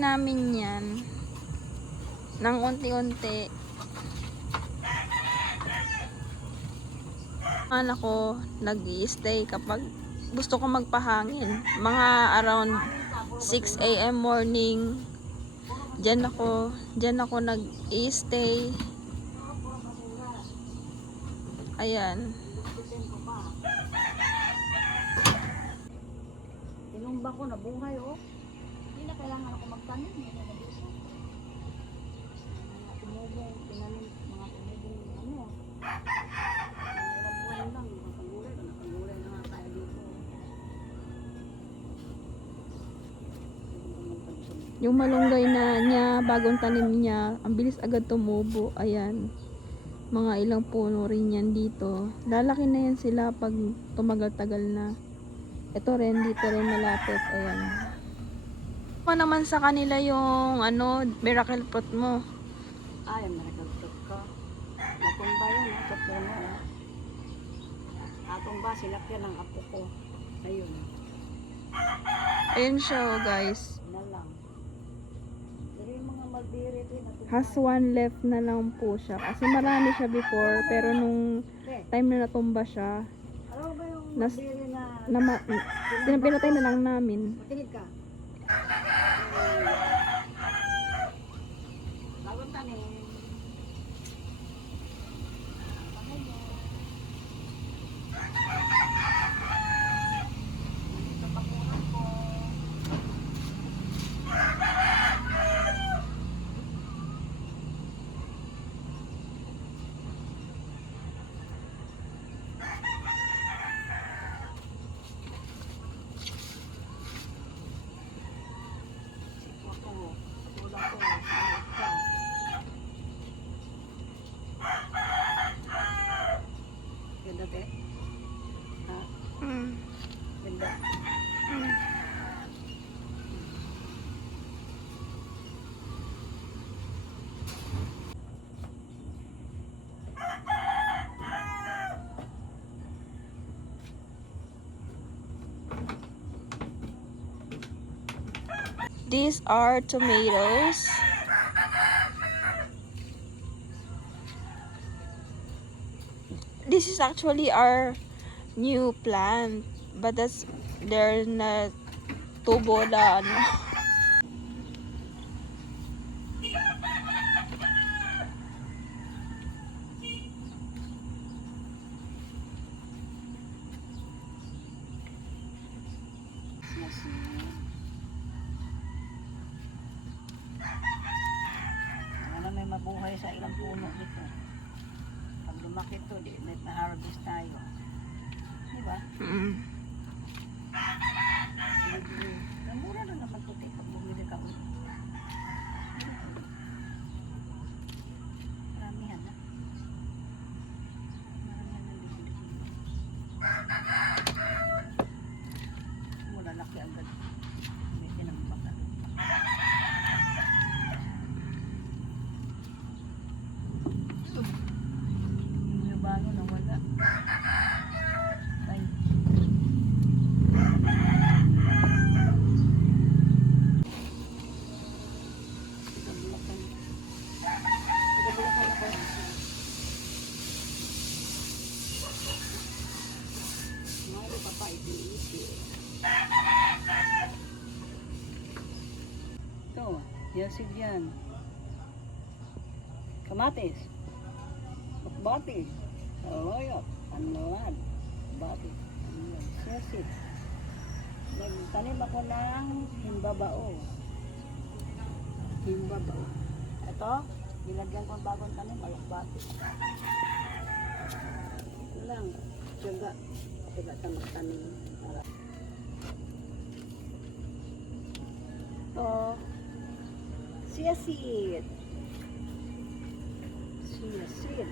namin yan ng unti-unti. Ako nag-i-stay kapag gusto ko magpahangin. Mga around 6 a.m. morning. Diyan ako nag-i-stay. Ayan. Tinumba ko na buhay, oh. Hindi na kailangan ako magtanim. Hindi na dito. Mga tumubong, tinanim, mga tumubong, ano. Ilang buwan lang, nakagulay na nga tayo dito. Yung malunggay na niya, bagong tanim niya, ang bilis agad tumubo. Ayan. Mga ilang puno rin yan dito. Lalaki na yan sila pag tumagal-tagal na. Ito rin, dito rin malapit. Ayan. Ano naman sa kanila yung miracle fruit mo? Ay, miracle fruit ko. Natumba yan, sa puno. Natumba, sinakyan ng apo ko. Ayun. Ayun siya, oh, guys. Na lang. Pero yung mga malbiri ito, Has one left na lang po siya. Kasi marami siya before. Pero nung time na natumba siya, alam mo ba yung malbiri pinatay na lang namin. makinig ka? Bagong tanim. Nandito pakuran ko. Sikwa ko. Tulang ko. Sinuot ko. Ganda, te? Ha? Ganda. These are tomatoes. This is actually our new plant, but they're not tubo na Yes. Ano may mabuhay sa ilang puno dito. Pag lumaki to, may pa-harvest tayo. Diba? Mura na naman to, pag bumili ka ulit. Maramihan na. Maramihan na bibili. Mura laki agad. May tinambaka. Yung bago na wala. Ay. Bulakan ako. Mali papa iti-iti. Ito, yasid yan. Kamatis. Bati. Royok. Anlad. Bati. Yasid. Nagtanim ako ng himbabao. Himbabao. Ito, nilagyan ko ang bagong tanim, alakbati. Ito lang, tiyaga. Tiyaga sa magtanim. Ito, chia seed. Chia seed.